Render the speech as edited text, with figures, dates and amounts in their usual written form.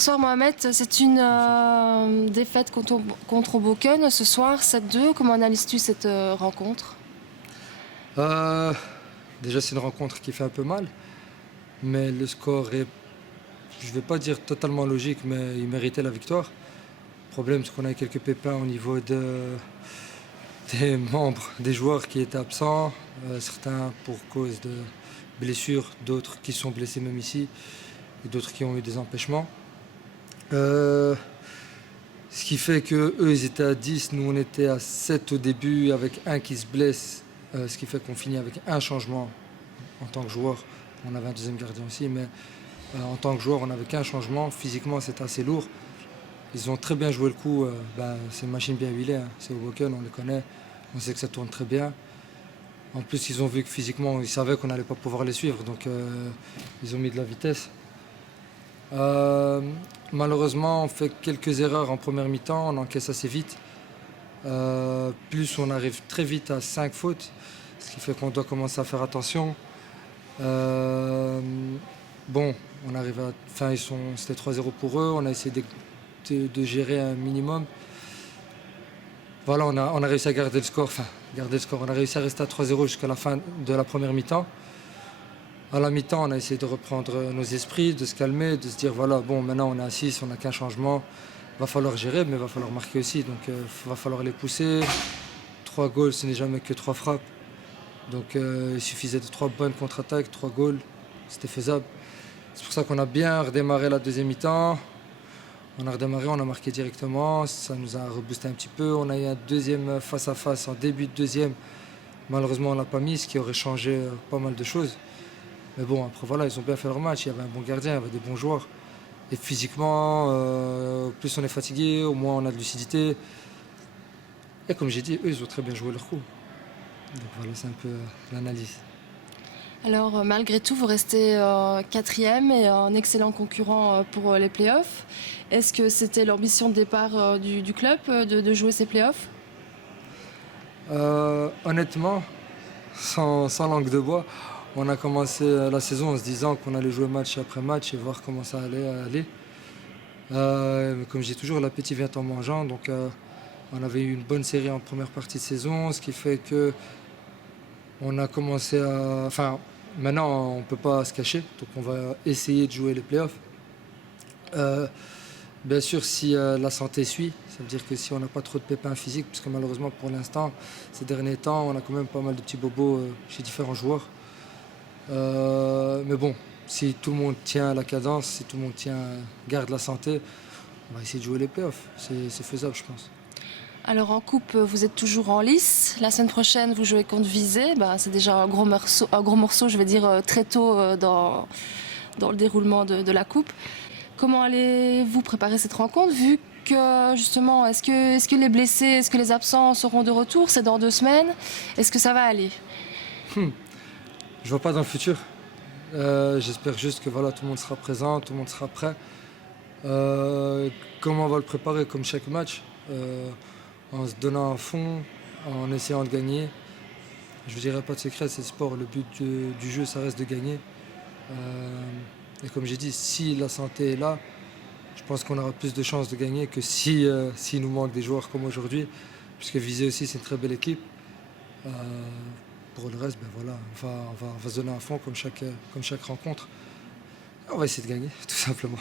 Bonsoir Mohamed, c'est une défaite contre Hoboken ce soir, 7-2. Comment analyses-tu cette rencontre? Euh, Déjà, c'est une rencontre qui fait un peu mal, mais le score est, je ne vais pas dire totalement logique, mais il méritait la victoire. Le problème, c'est qu'on a eu quelques pépins au niveau des membres, des joueurs qui étaient absents, certains pour cause de blessures, d'autres qui sont blessés même ici, et d'autres qui ont eu des empêchements. Euh, Ce qui fait que eux ils étaient à 10, nous on était à 7 au début avec un qui se blesse, ce qui fait qu'on finit avec un changement en tant que joueur. On avait un deuxième gardien aussi, mais en tant que joueur on n'avait qu'un changement. Physiquement c'était assez lourd. Ils ont très bien joué le coup, c'est une machine bien huilée, hein. C'est Hoboken, on les connaît, on sait que ça tourne très bien. En plus ils ont vu que physiquement ils savaient qu'on n'allait pas pouvoir les suivre, donc ils ont mis de la vitesse. Euh, Malheureusement, on fait quelques erreurs en première mi-temps, on encaisse assez vite. Plus on arrive très vite à 5 fautes, ce qui fait qu'on doit commencer à faire attention. Euh, bon, on arrive à. Enfin, c'était 3-0 pour eux, on a essayé de gérer un minimum. Voilà, on a réussi à garder le score, on a réussi à rester à 3-0 jusqu'à la fin de la première mi-temps. À la mi-temps, on a essayé de reprendre nos esprits, de se calmer, de se dire voilà, bon, maintenant on est à 6, on n'a qu'un changement. Va falloir gérer, mais va falloir marquer aussi. Donc, va falloir les pousser. 3 goals, ce n'est jamais que 3 frappes. Donc, il suffisait de 3 bonnes contre-attaques, 3 goals. C'était faisable. C'est pour ça qu'on a bien redémarré la deuxième mi-temps. On a redémarré, on a marqué directement. Ça nous a reboosté un petit peu. On a eu un deuxième face-à-face en début de deuxième. Malheureusement, on ne l'a pas mis, ce qui aurait changé pas mal de choses. Mais bon, après voilà, ils ont bien fait leur match. Il y avait un bon gardien, il y avait des bons joueurs. Et physiquement, plus on est fatigué, au moins on a de lucidité. Et comme j'ai dit, eux, ils ont très bien joué leur coup. Donc voilà, c'est un peu l'analyse. Alors malgré tout, vous restez quatrième et un excellent concurrent pour les playoffs. Est-ce que c'était l'ambition de départ du club de jouer ces playoffs? Honnêtement, sans langue de bois, on a commencé la saison en se disant qu'on allait jouer match après match et voir comment ça allait aller. Comme je dis toujours, l'appétit vient en mangeant. Donc on avait eu une bonne série en première partie de saison, ce qui fait que on a commencé à. Enfin, maintenant, on ne peut pas se cacher, donc on va essayer de jouer les playoffs. Euh, Bien sûr, si la santé suit, ça veut dire que si on n'a pas trop de pépins physiques, puisque malheureusement pour l'instant, ces derniers temps, on a quand même pas mal de petits bobos chez différents joueurs. Mais bon, si tout le monde tient la cadence, si tout le monde garde la santé, on va essayer de jouer les playoffs. C'est faisable, je pense. Alors en coupe, vous êtes toujours en lice. La semaine prochaine, vous jouez contre Vizé. C'est déjà un gros morceau, je vais dire, très tôt dans le déroulement de la coupe. Comment allez-vous préparer cette rencontre vu que justement, est-ce que les blessés, est-ce que les absents seront de retour? C'est dans 2 semaines. Est-ce que ça va aller? Je vois pas dans le futur. J'espère juste que voilà, tout le monde sera présent, tout le monde sera prêt. Comment on va le préparer comme chaque match, en se donnant à fond, en essayant de gagner. Je ne dirais pas de secret, c'est le sport. Le but du jeu, ça reste de gagner. Et comme j'ai dit, si la santé est là, je pense qu'on aura plus de chances de gagner que s'il nous manque des joueurs comme aujourd'hui. Puisque Visé aussi, c'est une très belle équipe. Euh, pour le reste, ben voilà, on va se donner à fond comme chaque rencontre. On va essayer de gagner, tout simplement.